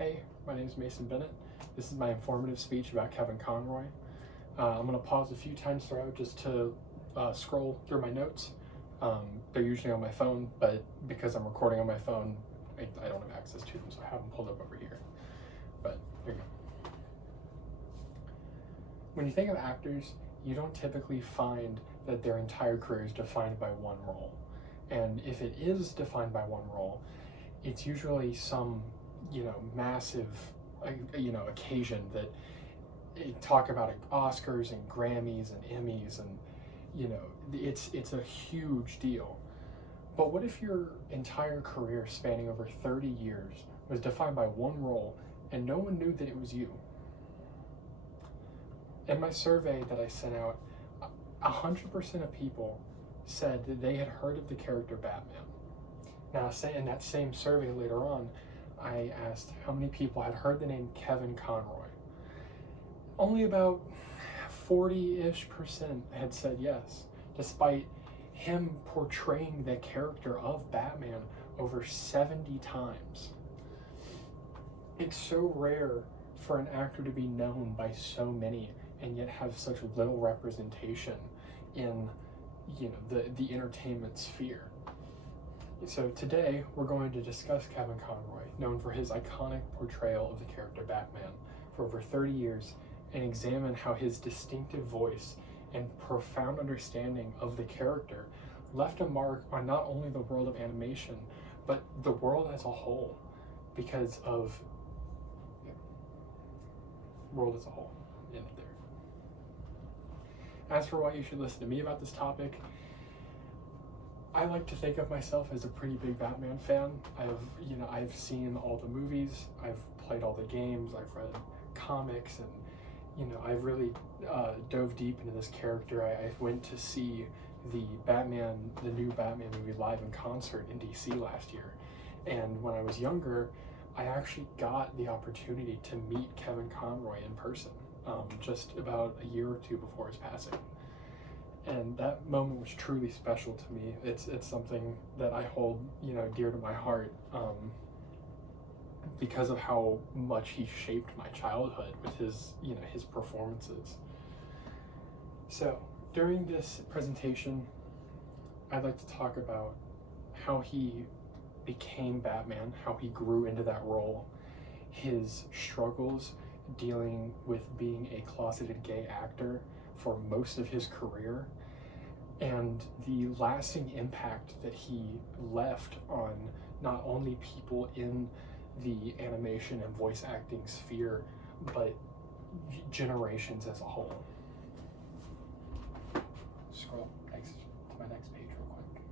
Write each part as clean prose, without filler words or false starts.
Hey, my name is Mason Bennett. This is my informative speech about Kevin Conroy. I'm going to pause a few times throughout just to scroll through my notes. They're usually on my phone, but because I'm recording on my phone, I don't have access to them, so I have them pulled up over here. But here you go. When you think of actors, you don't typically find that their entire career is defined by one role. And if it is defined by one role, it's usually some massive occasion that talk about Oscars and Grammys and Emmys, and it's a huge deal. But what if your entire career spanning over 30 years was defined by one role and no one knew that it was you? In my survey that I sent out, 100% of people said that they had heard of the character Batman. Now, in that same survey later on, I asked how many people had heard the name Kevin Conroy. Only about 40-ish% had said yes, despite him portraying the character of Batman over 70 times. It's so rare for an actor to be known by so many and yet have such little representation in the entertainment sphere. So today we're going to discuss Kevin Conroy, known for his iconic portrayal of the character Batman for over 30 years, and examine how his distinctive voice and profound understanding of the character left a mark on not only the world of animation, but the world as a whole, because of world as a whole. End there. As for why you should listen to me about this topic, I like to think of myself as a pretty big Batman fan. I've seen all the movies, I've played all the games, I've read comics, and I've really dove deep into this character. I went to see the new Batman movie live in concert in DC last year. And when I was younger, I actually got the opportunity to meet Kevin Conroy in person, just about a year or two before his passing. And that moment was truly special to me. It's something that I hold, dear to my heart, because of how much he shaped my childhood with his performances. So during this presentation, I'd like to talk about how he became Batman, how he grew into that role, his struggles dealing with being a closeted gay actor for most of his career, and the lasting impact that he left on not only people in the animation and voice acting sphere, but generations as a whole. Scroll to my next page real quick.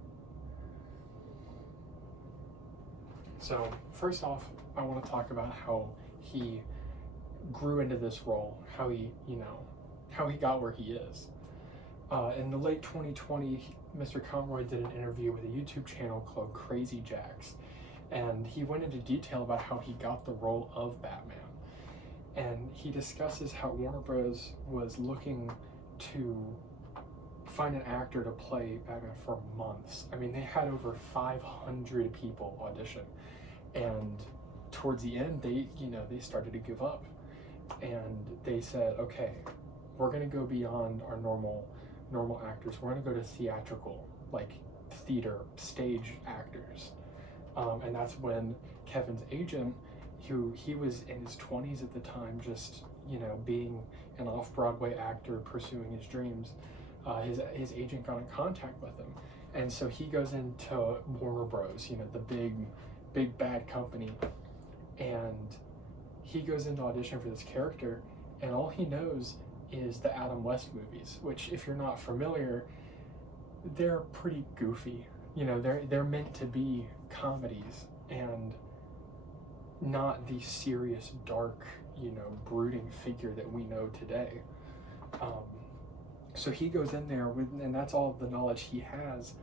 So first off, I want to talk about how he grew into this role, how he got where he is. In the late 2020, Mr. Conroy did an interview with a YouTube channel called Crazy Jacks, and he went into detail about how he got the role of Batman. And he discusses how Warner Bros. Was looking to find an actor to play Batman for months. I mean, they had over 500 people audition, and towards the end, they started to give up, and they said, okay, we're going to go beyond our normal actors. We're going to go to theatrical, like theater, stage actors. And that's when Kevin's agent, he was in his 20s at the time, just, being an off-Broadway actor pursuing his dreams, his agent got in contact with him. And so he goes into Warner Bros., the big bad company, and he goes into audition for this character, and all he knows is the Adam West movies, which, if you're not familiar, they're pretty goofy. They're meant to be comedies and not the serious, dark, brooding figure that we know today. So he goes in there and that's all the knowledge he has,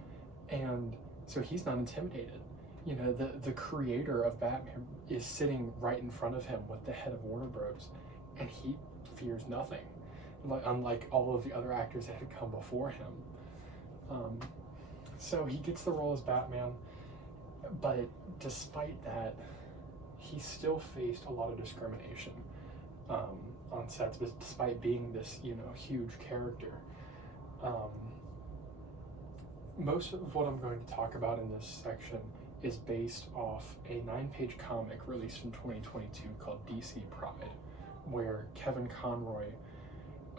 and so he's not intimidated. The creator of Batman is sitting right in front of him with the head of Warner Bros., and he fears nothing, unlike all of the other actors that had come before him. So he gets the role as Batman, but despite that, he still faced a lot of discrimination on sets, despite being this, huge character. Most of what I'm going to talk about in this section is based off a 9-page comic released in 2022 called DC Pride, where Kevin Conroy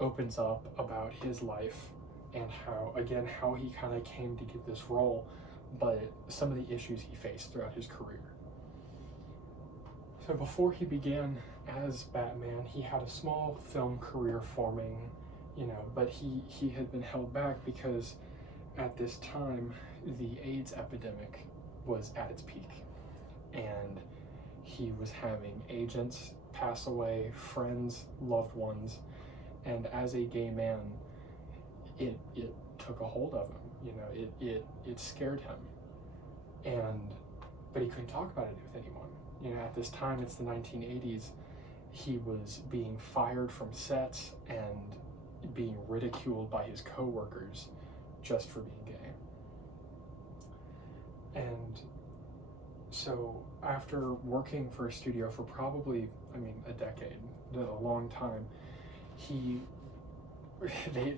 opens up about his life and how he kind of came to get this role, but some of the issues he faced throughout his career. So before he began as Batman, he had a small film career forming, but he had been held back because at this time, the AIDS epidemic was at its peak, and he was having agents pass away, friends, loved ones, and as a gay man, it took a hold of him. It scared him, but he couldn't talk about it with anyone. At this time, it's the 1980s. He was being fired from sets and being ridiculed by his coworkers just for being gay. And so after working for a studio for probably, a decade, a long time,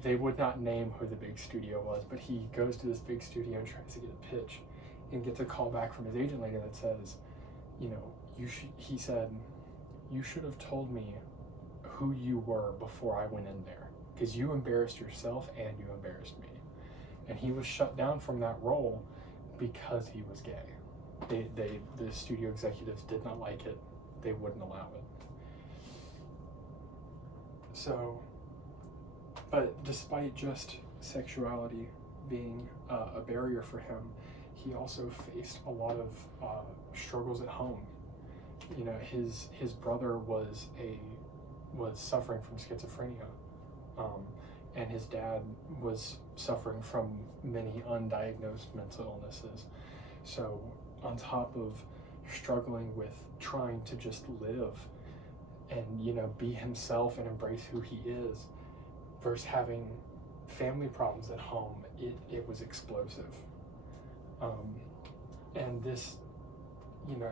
they would not name who the big studio was, but he goes to this big studio and tries to get a pitch and gets a call back from his agent later that says, he said, you should have told me who you were before I went in there, because you embarrassed yourself and you embarrassed me. And he was shut down from that role because he was gay. The studio executives did not like it. They wouldn't allow it. So, but despite just sexuality being a barrier for him, he also faced a lot of struggles at home. His brother was suffering from schizophrenia, and his dad was suffering from many undiagnosed mental illnesses. So on top of struggling with trying to just live and be himself and embrace who he is, versus having family problems at home, it was explosive. And this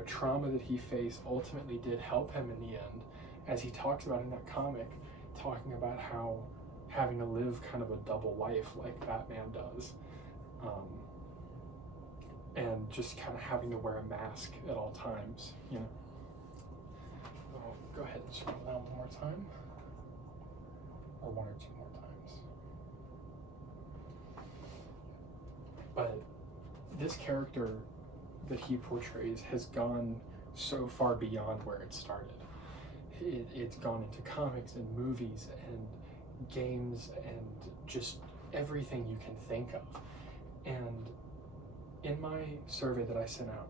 trauma that he faced ultimately did help him in the end, as he talks about in that comic, talking about how having to live kind of a double life like Batman does, and just kind of having to wear a mask at all times. I'll go ahead and scroll down one more time, or one or two more times. But this character that he portrays has gone so far beyond where it started. It's gone into comics and movies and games and just everything you can think of. And in my survey that I sent out,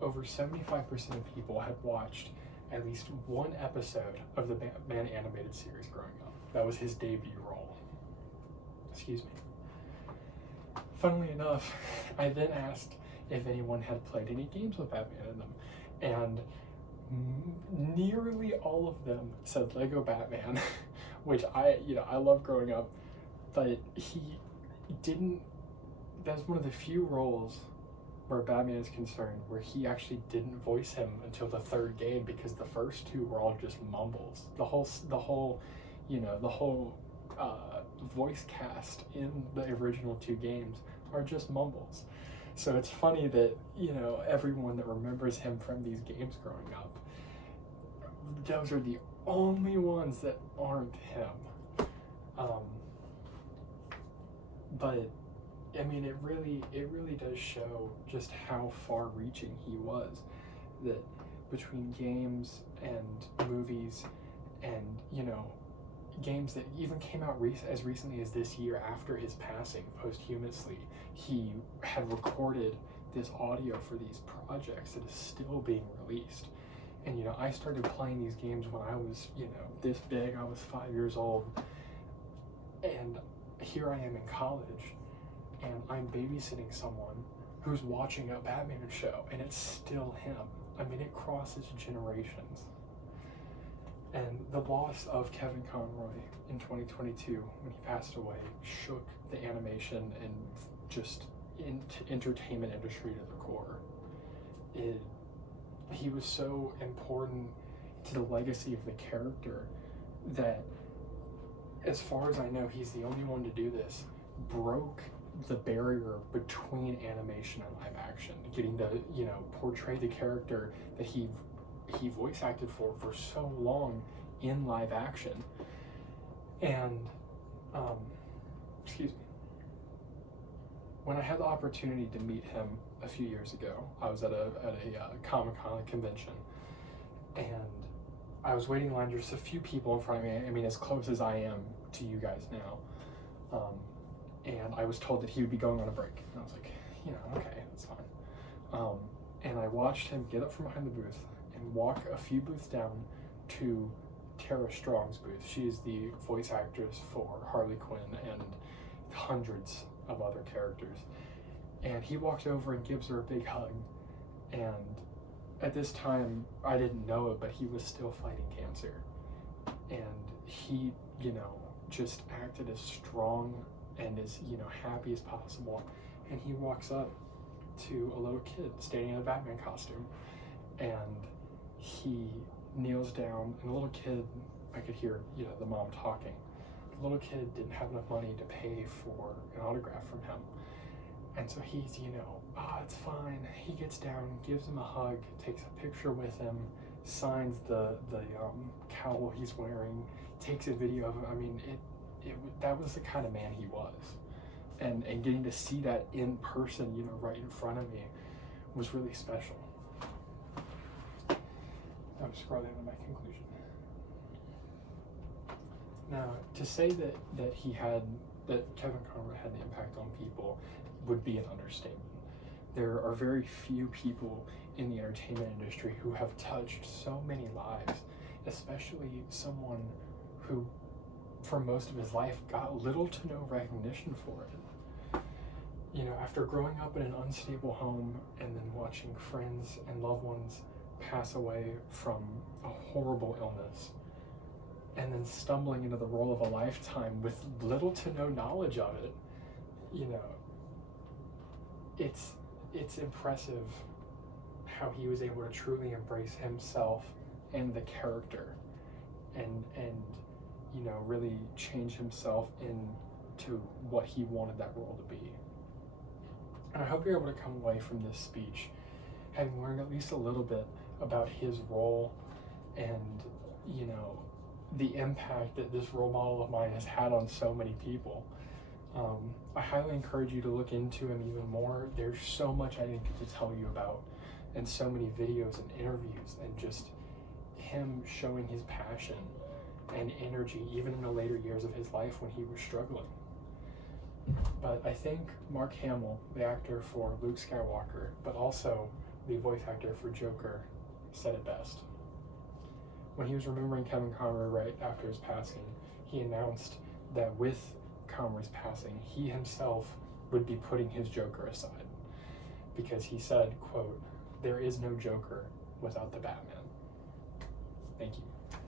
over 75% of people had watched at least one episode of the Batman animated series growing up. That was his debut role. Excuse me. Funnily enough, I then asked if anyone had played any games with Batman in them, and nearly all of them said Lego Batman, which I love growing up, but he didn't. That's one of the few roles where Batman is concerned where he actually didn't voice him until the third game, because the first two were all just mumbles. The whole voice cast in the original two games are just mumbles. So it's funny that, everyone that remembers him from these games growing up, those are the only ones that aren't him. But it really does show just how far-reaching he was, that between games and movies and, games that even came out as recently as this year after his passing posthumously, he had recorded this audio for these projects that is still being released. And, I started playing these games when I was, this big. I was 5 years old. And here I am in college, and I'm babysitting someone who's watching a Batman show, and it's still him. It crosses generations. And the loss of Kevin Conroy in 2022, when he passed away, shook the animation and just entertainment industry to the core. he was so important to the legacy of the character that, as far as I know, he's the only one to do this, broke the barrier between animation and live action, getting to, you know, portray the character that he voice acted for so long in live action. And excuse me, when I had the opportunity to meet him a few years ago, I was at a Comic-Con convention, and I was waiting in line. There's a few people in front of me, I mean, as close as I am to you guys now, and I was told that he would be going on a break, and I was like, you know, okay, that's fine. And I watched him get up from behind the booth and walk a few booths down to Tara Strong's booth. She is the voice actress for Harley Quinn and hundreds of other characters. And he walked over and gives her a big hug. And at this time, I didn't know it, but he was still fighting cancer. And he, you know, just acted as strong and as, you know, happy as possible. And he walks up to a little kid standing in a Batman costume, and he kneels down, and the little kid, I could hear, you know, the mom talking. The little kid didn't have enough money to pay for an autograph from him. And so he's, you know, it's fine. He gets down, gives him a hug, takes a picture with him, signs the cowl he's wearing, takes a video of him. I mean, that was the kind of man he was. And getting to see that in person, you know, right in front of me, was really special. I'm scrolling to my conclusion. Now, to say that Kevin Conroy had an impact on people would be an understatement. There are very few people in the entertainment industry who have touched so many lives, especially someone who, for most of his life, got little to no recognition for it. You know, after growing up in an unstable home and then watching friends and loved ones pass away from a horrible illness, and then stumbling into the role of a lifetime with little to no knowledge of it, you know, it's impressive how he was able to truly embrace himself and the character, and you know, really change himself into what he wanted that role to be. And I hope you're able to come away from this speech having learned at least a little bit about his role and, you know, the impact that this role model of mine has had on so many people. I highly encourage you to look into him even more. There's so much I didn't get to tell you about, and so many videos and interviews, and just him showing his passion and energy even in the later years of his life when he was struggling. But I think Mark Hamill, the actor for Luke Skywalker, but also the voice actor for Joker, said it best. When he was remembering Kevin Conroy right after his passing, he announced that with Conroy's passing, he himself would be putting his Joker aside, because he said, quote, "There is no Joker without the Batman." Thank you.